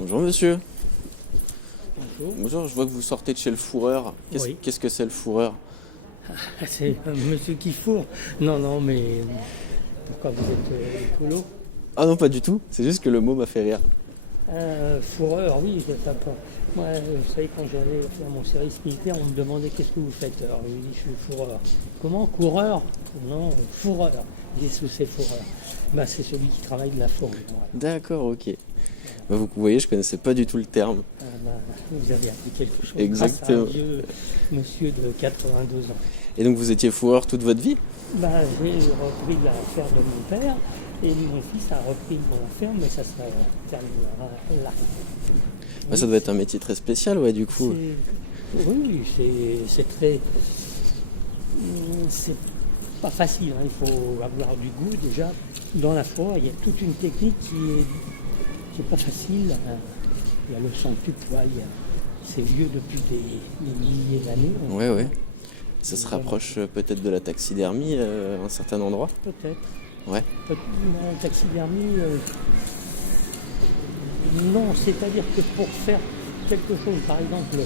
Bonjour monsieur. Bonjour. Bonjour, je vois que vous sortez de chez le fourreur. Oui. Qu'est-ce que c'est le fourreur? C'est un monsieur qui fourre. Non, mais pourquoi vous êtes écolo? Ah non, pas du tout, c'est juste que le mot m'a fait rire. Fourreur, oui, c'est pas. Moi, vous savez, quand j'allais faire mon service militaire, on me demandait qu'est-ce que vous faites. Alors, je lui ai dit, je suis fourreur. Comment? Coureur? Non, fourreur. Je dis, c'est fourreur. Bah, c'est celui qui travaille de la fourrure. Voilà. D'accord, ok. Bah, vous voyez, je connaissais pas du tout le terme. Vous avez appris quelque chose. Exactement. Grâce à un vieux monsieur de 82 ans. Et donc vous étiez fourreur toute votre vie? J'ai repris la ferme de mon père et mon fils a repris mon ferme, mais ça se terminera là. Bah, ça doit être un métier très spécial, ouais, du coup. Oui, c'est très. C'est pas facile, hein. Il faut avoir du goût déjà. Dans la forêt, il y a toute une technique qui est pas facile. Il y a le centuple, c'est vieux depuis des milliers d'années. Ouais. Ça se rapproche peut-être de la taxidermie à un certain endroit? Peut-être. Ouais. La taxidermie, non, c'est-à-dire que pour faire quelque chose, par exemple,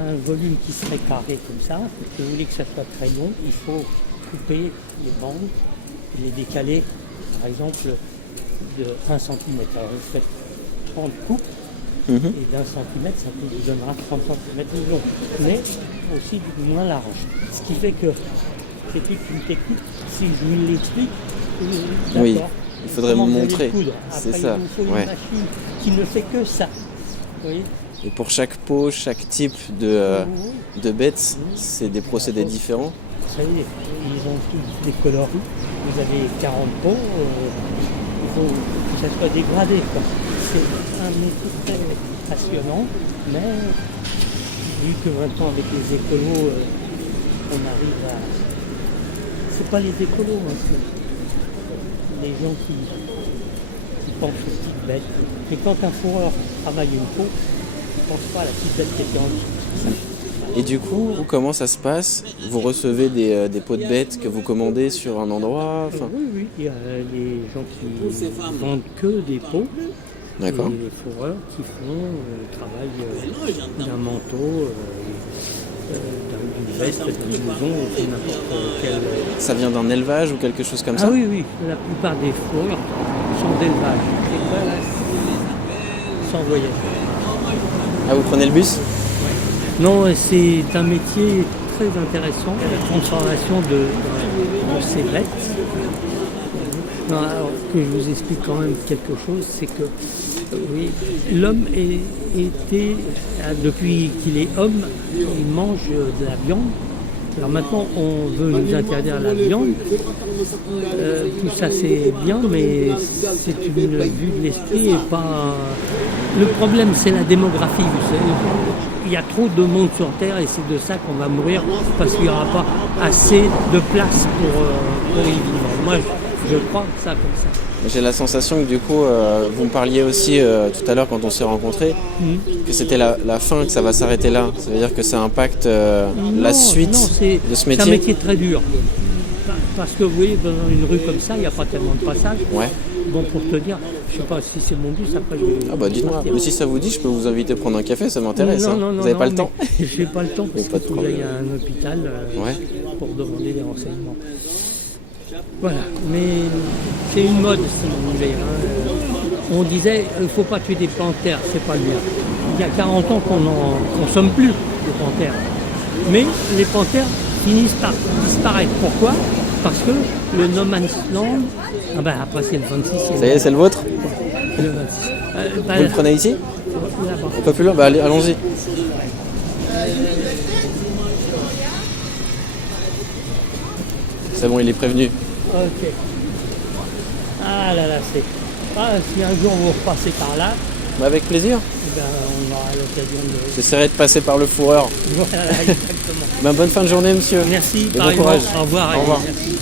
un volume qui serait carré comme ça, si vous voulez que ça soit très long, il faut couper les bandes, les décaler, par exemple, de 1 cm. Alors vous faites 30 coupes, et d'1 centimètre, ça vous donnera 30 cm de long, mais aussi du moins large. Ce qui fait que c'est toute une technique. Si je vous l'explique, d'accord. Oui, il faudrait me montrer. C'est ça. Il vous faut une machine qui ne fait que ça. Vous voyez. Et pour chaque peau, chaque type de bête, c'est des procédés différents? Vous savez, ils ont tous des coloris. Vous avez 40 peaux, il faut que ça soit dégradé, quoi. C'est un métier très passionnant, mais vu que maintenant avec les écolos, on arrive à... C'est pas les écolos, hein, c'est les gens qui pensent aux petites bêtes. Et quand un fourreur travaille une peau, il ne pense pas à la petite bête qui était en dessous. Et du coup, comment ça se passe? Vous recevez des peaux de bêtes que vous commandez sur un endroit? Oui, il y a des gens qui vendent que des peaux. D'accord. Et les fourreurs qui font le travail d'un manteau, d'une veste, d'une blouson, ou n'importe quel... Ça vient d'un élevage ou quelque chose comme ça? Ah oui, la plupart des fourrures sont d'élevage. Sans voyage. Ah, vous prenez le bus? Non, c'est un métier très intéressant, la transformation de ces bêtes. Non, alors que je vous explique quand même quelque chose, c'est que oui, l'homme était, depuis qu'il est homme, il mange de la viande. Alors maintenant, on veut nous interdire la viande. Tout ça, c'est bien, mais c'est une vue de l'esprit et pas... Le problème, c'est la démographie. Vous savez. Il y a trop de monde sur Terre et c'est de ça qu'on va mourir parce qu'il n'y aura pas assez de place pour y vivre. Moi, je crois ça comme ça. J'ai la sensation que du coup, vous me parliez aussi tout à l'heure quand on s'est rencontrés, que c'était la fin, que ça va s'arrêter là. Ça veut dire que ça impacte la suite de ce métier. C'est un métier très dur. Parce que vous voyez, dans une rue comme ça, il n'y a pas tellement de passages. Ouais. Bon, pour te dire, je ne sais pas si c'est mon bus, après Ah bah dites-moi, mais si ça vous dit, je peux vous inviter à prendre un café, ça m'intéresse. Non, vous n'avez pas le temps? Je n'ai pas le temps parce pas de qu'il faut que j'aille à un hôpital pour demander des renseignements. Voilà, mais c'est une mode si vous voulez. On disait, il ne faut pas tuer des panthères, c'est pas le bien. Il y a 40 ans qu'on n'en consomme plus de panthères. Mais les panthères finissent par disparaître. Pourquoi? Parce que le no man's land, après c'est le 26. Ça y est, c'est le vôtre? Le 26. Vous le prenez ici? Là-bas. Un peu plus loin? Bah allez, allons-y. C'est bon, il est prévenu. Ok. Ah là là, c'est... si un jour vous repassez par là, Bah, avec plaisir. on aura l'occasion de... J'essaierai de passer par le fourreur. Voilà, exactement. Bonne fin de journée, monsieur. Merci, Et bon pareillement. courage. Au revoir. Au revoir. Merci.